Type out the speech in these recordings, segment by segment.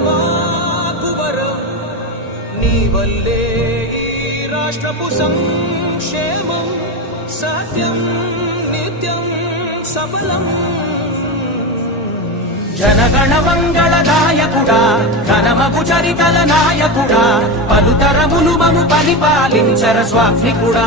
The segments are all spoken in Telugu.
మాకువరం నీ వల్లే ఈ రాష్ట్రపు సంక్షేమం సత్యం నిత్యం సఫలం. జనగణ మంగళదాయకుడా ఘనమగు చరితల నాయకుడా పలుతరములు మము పరిపాలించర స్వాగ్నికుడా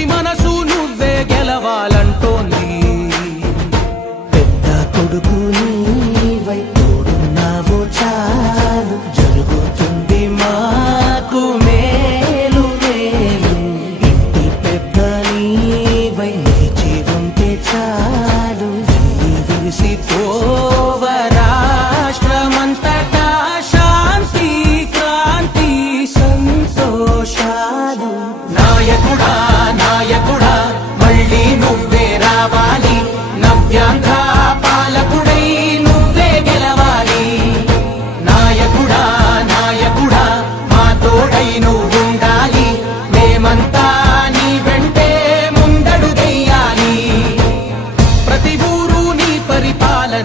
ప్రతి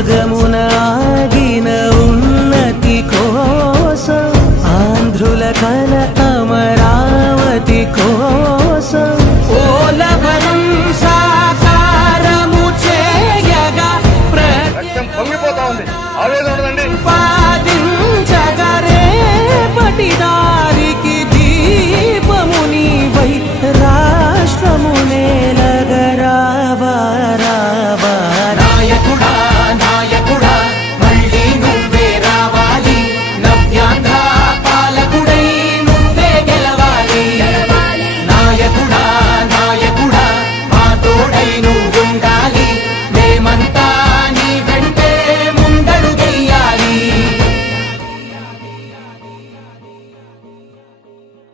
మార్గమున ఆగిన ఉన్నతి కోసం ఆంధ్రుల కల అమరావతి కోసం. ఓలవనం సాకారము చేయగా ప్రతి పొంగిపోతా ఉంది. ఆవేదన